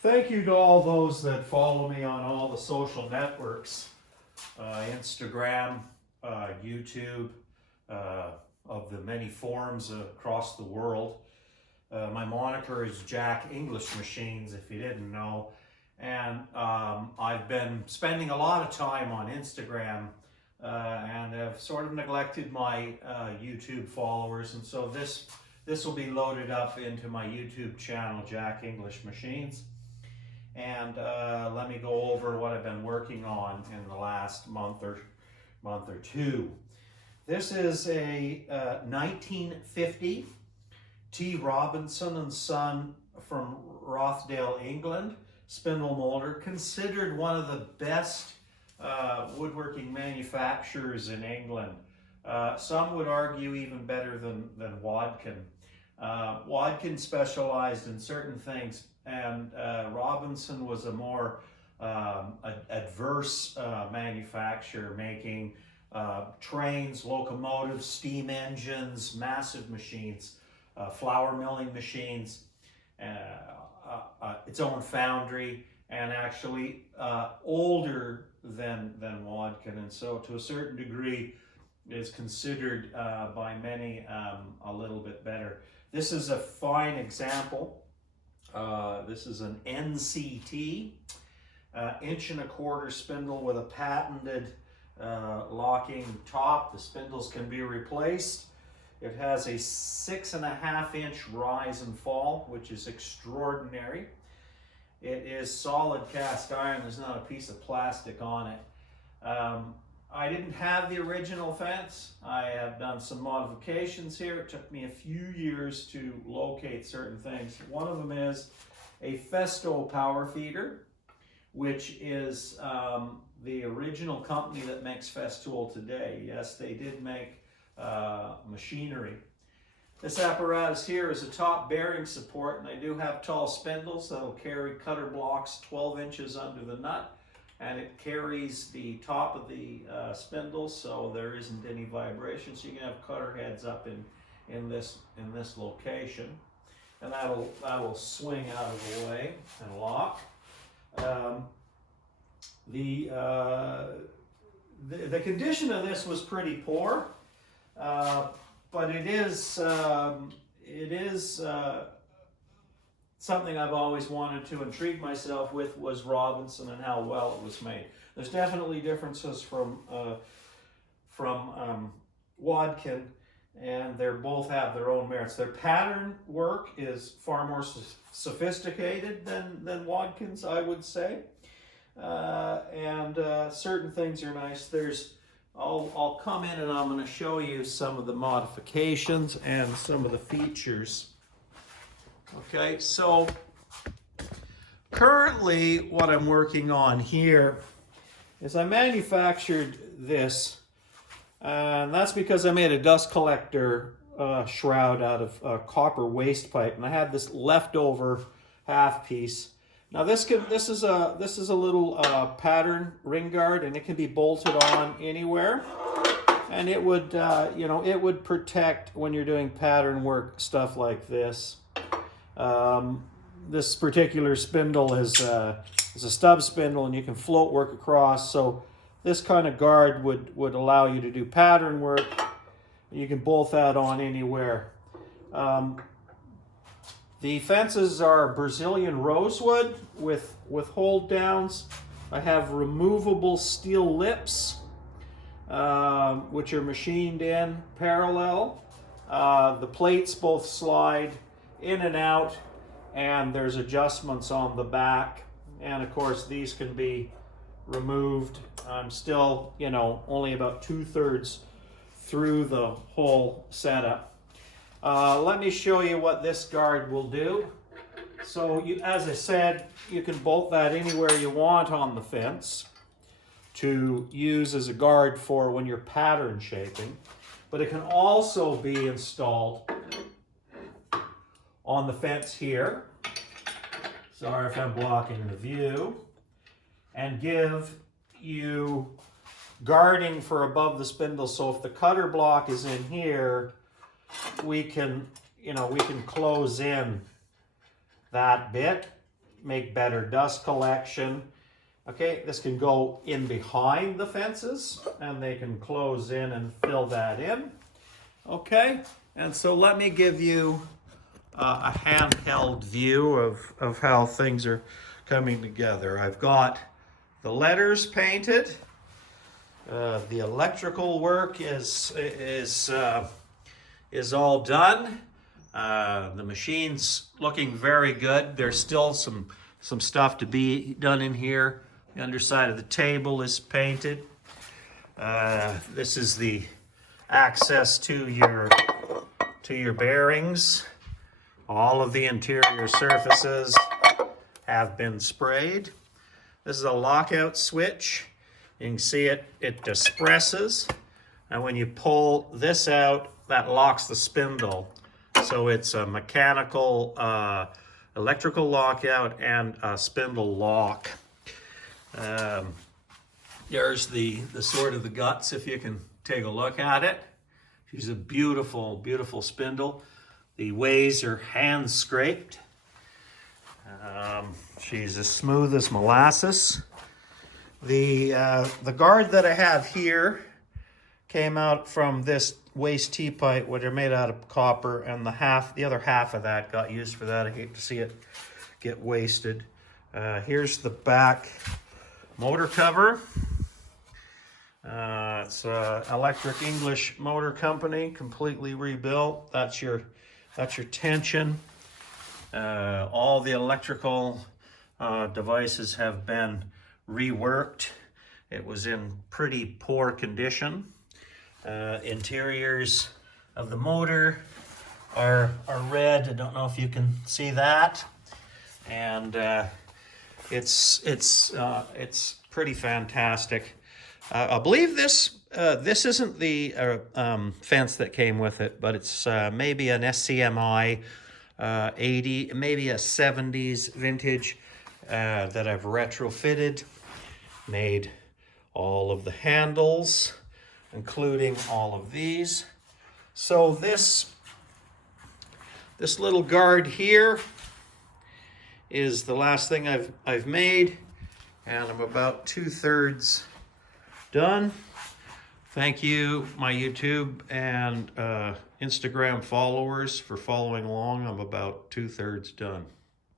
Thank you to all those that follow me on all the social networks, Instagram, YouTube, of the many forums across the world. My moniker is Jack English Machines, if you didn't know. And I've been spending a lot of time on Instagram and have sort of neglected my YouTube followers. And so this will be loaded up into my YouTube channel, Jack English Machines. And let me go over what I've been working on in the last month or two. This is a 1950 T. Robinson and Son from Rochdale, England, spindle molder, considered one of the best woodworking manufacturers in England. Some would argue even better than Wadkin. Wadkin specialized in certain things, and Robinson was a more adverse manufacturer, making trains, locomotives, steam engines, massive machines, flour milling machines, its own foundry, and actually older than Wadkin, and so to a certain degree is considered by many a little bit better. This is a fine example. This is an NCT, 1.25" spindle with a patented locking top. The spindles can be replaced. It has a 6.5-inch rise and fall, which is extraordinary. It is solid cast iron. There's not a piece of plastic on it. I didn't have the original fence. I have done some modifications here. It took me a few years to locate certain things. One of them is a Festo power feeder, which is the original company that makes Festool today. Yes, they did make machinery. This apparatus here is a top bearing support, and I do have tall spindles that'll carry cutter blocks 12 inches under the nut, and it carries the top of the spindle, so there isn't any vibration. So you can have cutter heads up in this location, and that'll swing out of the way and lock. The condition of this was pretty poor. But it is something I've always wanted to intrigue myself with, was Robinson and how well it was made. There's definitely differences from Wadkin, and they both have their own merits. Their pattern work is far more sophisticated than Wadkin's, I would say, and certain things are nice. I'll come in and I'm going to show you some of the modifications and some of the features. Okay, so currently what I'm working on here is I manufactured this, and that's because I made a dust collector shroud out of copper waste pipe, and I had this leftover half piece. Now this is a little pattern ring guard, and it can be bolted on anywhere, and it would it would protect when you're doing pattern work, stuff like this. This particular spindle is a stub spindle, and you can float work across. So this kind of guard would allow you to do pattern work. You can bolt that on anywhere. The fences are Brazilian rosewood with hold downs. I have removable steel lips, which are machined in parallel. The plates both slide in and out, and there's adjustments on the back. And of course, these can be removed. I'm still, only about 2/3 through the whole setup. Let me show you what this guard will do. So as I said, you can bolt that anywhere you want on the fence to use as a guard for when you're pattern shaping, but it can also be installed on the fence here. Sorry if I'm blocking the view, and give you guarding for above the spindle. So if the cutter block is in here, we can close in that bit make better dust collection. Okay, this can go in behind the fences and they can close in and fill that in. Okay, and so let me give you a handheld view of how things are coming together. I've got the letters painted. The electrical work is all done. The machine's looking very good. There's still some stuff to be done in here. The underside of the table is painted. This is the access to your bearings. All of the interior surfaces have been sprayed. This is a lockout switch. You can see it dispresses, and when you pull this out, that locks the spindle. So it's a mechanical, electrical lockout and a spindle lock. There's the sort of the guts, if you can take a look at it. She's a beautiful, beautiful spindle. The ways are hand scraped. She's as smooth as molasses. The guard that I have here came out from this waste T-pipe, which are made out of copper, and the other half of that got used for that. I hate to see it get wasted. Here's the back motor cover. It's Electric English Motor Company, completely rebuilt. That's your tension. All the electrical devices have been reworked. It was in pretty poor condition. Interiors of the motor are red. I don't know if you can see that, and it's pretty fantastic. I believe this isn't the fence that came with it, but it's maybe an SCMI 80, maybe a 70s vintage that I've retrofitted. Made all of the handles, including all of these. So this little guard here is the last thing I've made, and I'm about 2/3 done. Thank you, my YouTube and Instagram followers, for following along. I'm about 2/3 done.